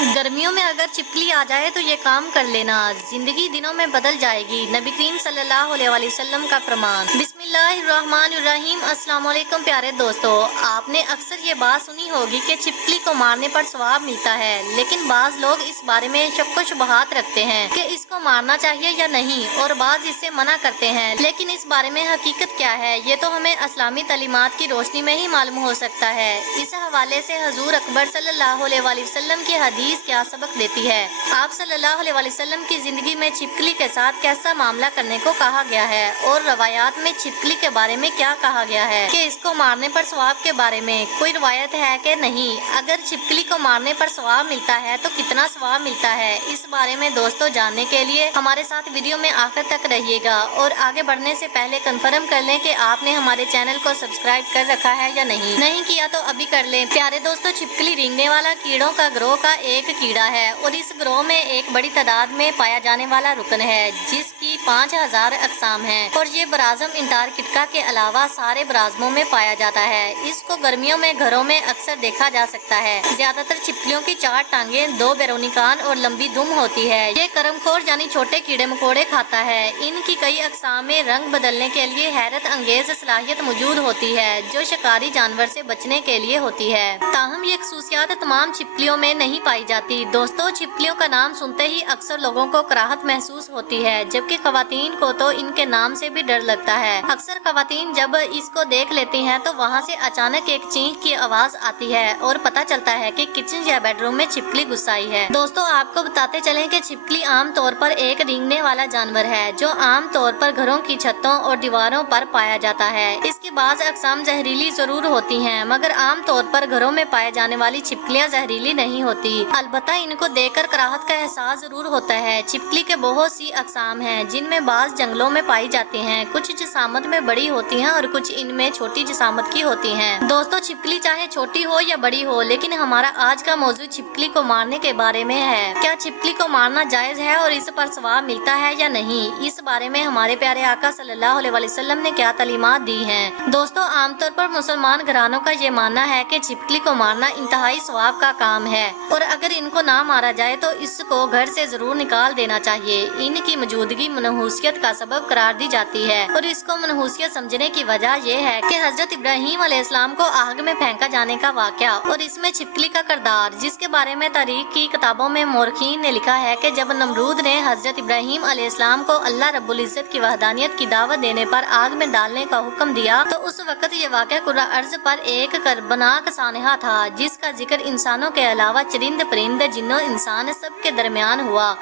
गर्मियों में अगर छिपकली आ जाए तो ये काम कर लेना, जिंदगी दिनों में बदल जाएगी। नबी करीम सल्लल्लाहु अलैहि वसल्लम का फरमान। बिस्मिल्लाहिर्रहमानिर्रहीम। अस्सलाम वालेकुम प्यारे दोस्तों, आपने अक्सर ये बात सुनी होगी कि छिपकली को मारने पर सवाब मिलता है, लेकिन बाज लोग इस बारे में शक व शुबहात रखते हैं कि इसको मारना चाहिए या नहीं, और बाज इससे मना करते हैं। लेकिन इस बारे में हकीकत क्या है, ये तो हमें इस्लामी तालीमात की रोशनी में ही मालूम हो सकता है। इस हवाले से हजूर अकबर सल्लल्लाहु अलैहि वसल्लम की हदीस क्या सबक देती है। आप सल्लल्लाहु अलैहि वसल्लम की जिंदगी में छिपकली के साथ कैसा मामला करने को कहा गया है, और रवायात में छिपकली के बारे में क्या कहा गया है कि इसको मारने पर सवाब के बारे में कोई रवायत है कि नहीं। अगर छिपकली को मारने पर सवाब मिलता है तो कितना सवाब मिलता है, इस बारे में दोस्तों जानने के लिए हमारे साथ वीडियो में आखिर तक रहिएगा। और आगे बढ़ने से पहले कंफर्म कर लें कि आपने हमारे चैनल को सब्सक्राइब कर रखा है या नहीं किया तो अभी कर लें। प्यारे दोस्तों, छिपकली रेंगने वाला कीड़ों का ग्रोह का एक कीड़ा है, और इस ग्रोह में एक बड़ी तादाद में पाया जाने वाला रुकन है, जिसकी 5000 अकसाम हैं, और ये बराज़म इंटार्कटिका के अलावा सारे बराज़मों में पाया जाता है। इसको गर्मियों में घरों में अक्सर देखा जा सकता है। ज्यादातर छिपकलियों की 4 टांगें, 2 बैरूनी कान और लंबी दुम होती है। ये करमखोर यानी छोटे कीड़े मकोड़े खाता है। इनकी कई अकसाम में रंग बदलने के लिए हैरत अंगेज सलाहियत मौजूद होती है, जो शिकारी जानवर से बचने के लिए होती है। ताहम ये खसूसियात तमाम छिपकलियों में नहीं पाई जाती। दोस्तों, छिपकलियों का नाम सुनते ही अक्सर लोगों को कराहत महसूस होती है, जबकि खवातीन को तो इनके नाम से भी डर लगता है। अक्सर खवातीन जब इसको देख लेती हैं तो वहाँ से अचानक एक चीख की आवाज आती है और पता चलता है कि किचन या बेडरूम में छिपकली घुस आई है। दोस्तों, आपको बताते चलें कि छिपकली आम तौर पर एक रेंगने वाला जानवर है, जो आम तौर पर घरों की छतों और दीवारों पर पाया जाता है। इसकी बाज़ अक़साम जहरीली जरूर होती हैं, मगर आम तौर पर घरों में पाए जाने वाली छिपकलियाँ जहरीली नहीं होती। अलबत्ता इनको देखकर कराहत का एहसास जरूर होता है। छिपकली के बहुत सी अक़साम हैं, जिनमें बाज़ जंगलों में पाई जाती हैं। कुछ जिसामत में बड़ी होती हैं और कुछ इनमें छोटी जिसामत की होती हैं। दोस्तों, छिपकली चाहे छोटी हो या बड़ी हो, लेकिन हमारा आज का मौजू छिपकली को मारने के बारे में है। क्या छिपकली को मारना जायज है और इस पर सवाब मिलता है या नहीं, इस बारे में हमारे प्यारे आका सल्लल्लाहु अलैहि वसल्लम ने क्या तालीमात दी हैं। दोस्तों, आमतौर पर मुसलमान घरानों का ये मानना है कि छिपकली को मारना इंतहाई सवाब का काम है, और अगर इनको ना मारा जाए तो इसको घर से जरूर निकाल देना चाहिए। इनकी मौजूदगी मनहूसियत का सबब करार दी जाती है, और इसको मनहूसियत समझने की वजह यह है कि हजरत इब्राहीम अलैहिस्सलाम को आग में फेंका जाने का वाकया और इसमें छिपकली का किरदार, जिसके बारे में तारीख की किताबों में मोरखीन ने लिखा है कि जब नमरूद ने हजरत इब्राहीम अलैहिस्सलाम को अल्लाह रब्बुल इज्जत की वहदानियत की दावत देने पर आग में डालने का हुक्म दिया, तो उस वक्त ये वाकया कुर्रा अर्ज पर एक कर्बनाक सानहा था, जिसका जिक्र इंसानों के अलावा चरिंद परिंद जिन्नों इंसान सब के दरमियान हुआ।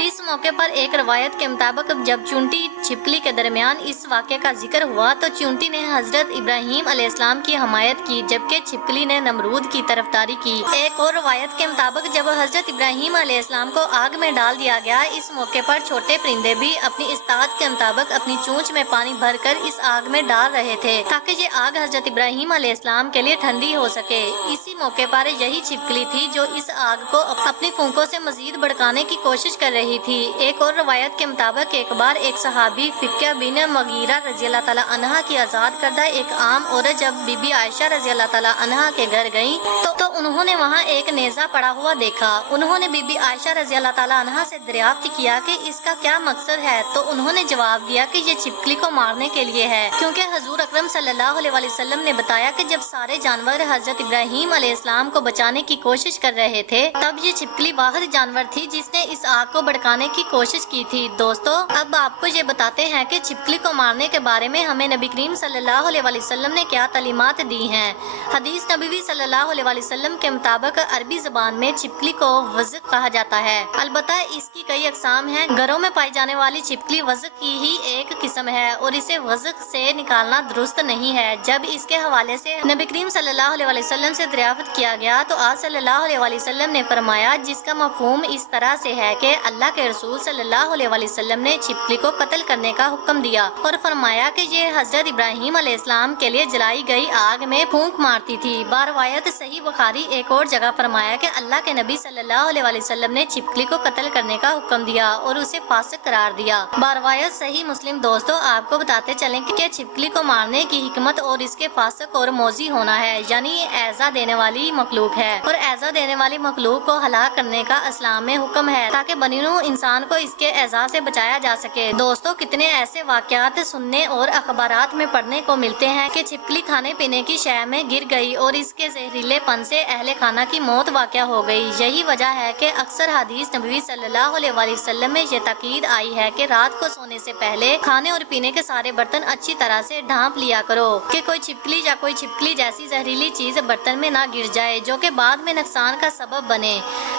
इस मौके पर एक रवायत के मुताबिक जब चूंटी छिपकली के दरमियान इस वाक़े का जिक्र हुआ तो चूंटी ने हजरत इब्राहीम अलैहिस्सलाम की हमायत की, जबकि छिपकली ने नमरूद की तरफदारी की। एक और रवायत के मुताबिक जब हजरत इब्राहीम अलैहिस्सलाम को आग में डाल दिया गया, इस मौके पर छोटे परिंदे भी अपनी इस्तात के मुताबिक अपनी चोंच में पानी भरकर इस आग में डाल रहे थे, ताकि ये आग हजरत इब्राहीम अलैहिस्सलाम के लिए ठंडी हो सके। इसी मौके पर यही छिपकली थी जो इस आग को अपनी फूंकों से मजीद भड़काने की कोशिश कर रही थी। एक और रवायत के मुताबिक एक बार एक सहाबी फिक्या बिन मगीरा रज़ी अल्लाह ताला अन्हा की आज़ाद करदा एक आम औरत जब बीबी आयशा रज़ी अल्लाह ताला अन्हा के घर गई तो उन्होंने वहाँ एक नेज़ा पड़ा हुआ देखा। उन्होंने बीबी आयशा रज़ी अल्लाह ताला अन्हा से दरियाफ्त किया कि इसका क्या मकसद है, तो उन्होंने जवाब दिया कि ये छिपकली को मारने के लिए है, क्योंकि हजूर अकरम सल्लल्लाहु अलैहि वसल्लम ने बताया कि जब सारे जानवर हजरत इब्राहीम अलैहिस्सलाम को बचाने की कोशिश कर रहे थे, तब ये छिपकली वाहिद जानवर थी जिसने इस आग को भड़काने की कोशिश की थी। दोस्तों, अब आपको ये बताते हैं कि छिपकली को मारने के बारे में हमें नबी करीम सल्लल्लाहु अलैहि वसल्लम ने क्या तालीमात दी हैं। हदीस नबवी सल्लल्लाहु अलैहि वसल्लम के मुताबिक अरबी ज़बान में छिपकली को वज़्क़ कहा जाता है। अलबत्ता इसकी कई अक़साम हैं। घरों में पाई जाने वाली छिपकली वज़्क़ की ही एक किस्म है और इसे वज़्क़ से निकालना दुरुस्त नहीं है। जब इसके हवाले से नबी करीम सल्लल्लाहु अलैहि वसल्लम से दरियाफ्त किया गया तो आज सल्लल्लाहु अलैहि वसल्लम ने फरमाया, जिसका मफ़हूम इस तरह से है कि अल्लाह अल्लाह के रसूल सल्लल्लाहु अलैहि वसल्लम ने छिपकली को कत्ल करने का हुक्म दिया और फरमाया कि ये हजरत इब्राहिम अलैहिस्सलाम के लिए जलाई गई आग में फूंक मारती थी। बारवायत सही बुखारी एक और जगह फरमाया कि अल्लाह के नबी सल्लल्लाहु अलैहि वसल्लम ने छिपकली को कत्ल करने का हुक्म दिया और उसे फासिक करार दिया। बारवायत सही मुस्लिम। दोस्तों, आपको बताते चलें कि छिपकली को मारने की हिकमत और इसके फासिक और मौजी होना है, यानी ये ऐजा देने वाली मखलूक है और ऐजा देने वाली मखलूक को हलाक करने का इस्लाम में हुक्म है ताकि बनीनू इंसान को इसके ऐजा से बचाया जा सके। दोस्तों, कितने ऐसे वाकयात सुनने और अखबारात में पढ़ने को मिलते हैं कि छिपकली खाने पीने की शय में गिर गई और इसके जहरीलेपन से अहले खाना की मौत वाक़या हो गई। यही वजह है कि अक्सर हदीस नबवी सल्लल्लाहु अलैहि वसल्लम में ये ताकीद आई है कि रात को सोने से पहले खाने और पीने के सारे बर्तन अच्छी तरह से ढांप लिया करो कि कोई छिपकली या कोई छिपकली जैसी जहरीली चीज बर्तन में ना गिर जाए जो कि बाद में नुकसान का सबब बने।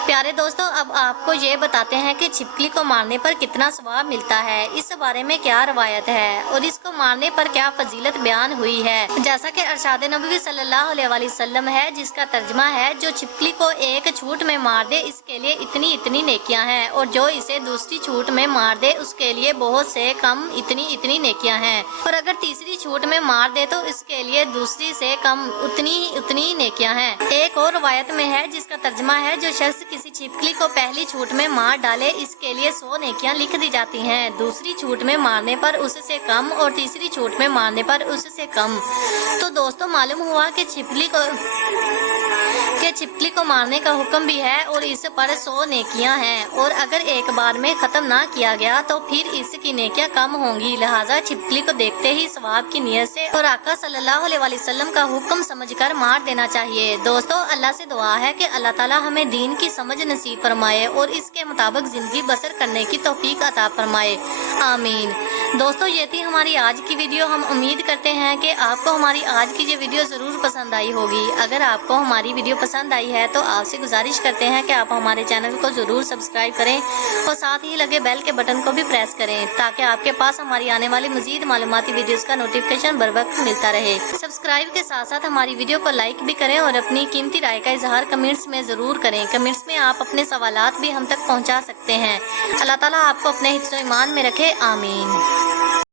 प्यारे दोस्तों, अब आपको ये बताते हैं कि छिपकली को मारने पर कितना सवाब मिलता है, इस बारे में क्या रवायत है और इसको मारने पर क्या फजीलत बयान हुई है। जैसा कि इरशाद नबवी सल्लल्लाहु अलैहि वसल्लम है, जिसका तर्जमा है, जो छिपकली को एक छूट में मार दे इसके लिए इतनी इतनी नेकियां हैं और जो इसे दूसरी छूट में मार दे उसके लिए बहुत से कम इतनी इतनी नेकियां हैं और अगर तीसरी छूट में मार दे तो इसके लिए दूसरी से कम उतनी उतनी नेकियां हैं। एक और रवायत में है जिसका तर्जमा है, जो शख्स किसी छिपकली को पहली छूट में मार डाले इसके लिए 100 नेकियां लिख दी जाती हैं, दूसरी छूट में मारने पर उससे कम और तीसरी छूट में मारने पर उससे कम। तो दोस्तों, मालूम हुआ कि छिपकली को मारने का हुक्म भी है और इस पर 100 नेकियां हैं और अगर एक बार में खत्म ना किया गया तो फिर इसकी नेकियां कम होंगी। लिहाजा छिपकली को देखते ही सवाब की नियत से और आका सल्लल्लाहु अलैहि वसल्लम का हुक्म समझकर मार देना चाहिए। दोस्तों, अल्लाह से दुआ है कि अल्लाह ताला हमें दीन की समझ नसीब फरमाए और इसके मुताबिक जिंदगी बसर करने की तौफीक अता फरमाए, आमीन। दोस्तों, ये थी हमारी आज की वीडियो। हम उम्मीद करते हैं कि आपको हमारी आज की ये वीडियो ज़रूर पसंद आई होगी। अगर आपको हमारी वीडियो पसंद आई है तो आपसे गुजारिश करते हैं कि आप हमारे चैनल को ज़रूर सब्सक्राइब करें और साथ ही लगे बेल के बटन को भी प्रेस करें ताकि आपके पास हमारी आने वाली मज़ीद मालूमाती वीडियोस का नोटिफिकेशन बर वक्त मिलता रहे। सब्सक्राइब के साथ साथ हमारी वीडियो को लाइक भी करें और अपनी कीमती राय का इजहार कमेंट्स में ज़रूर करें। कमेंट्स में आप अपने सवालात भी हम तक पहुँचा सकते हैं। अल्लाह ताला आपको अपने हिफ्ज़-ओ-ईमान में रखे, आमीन।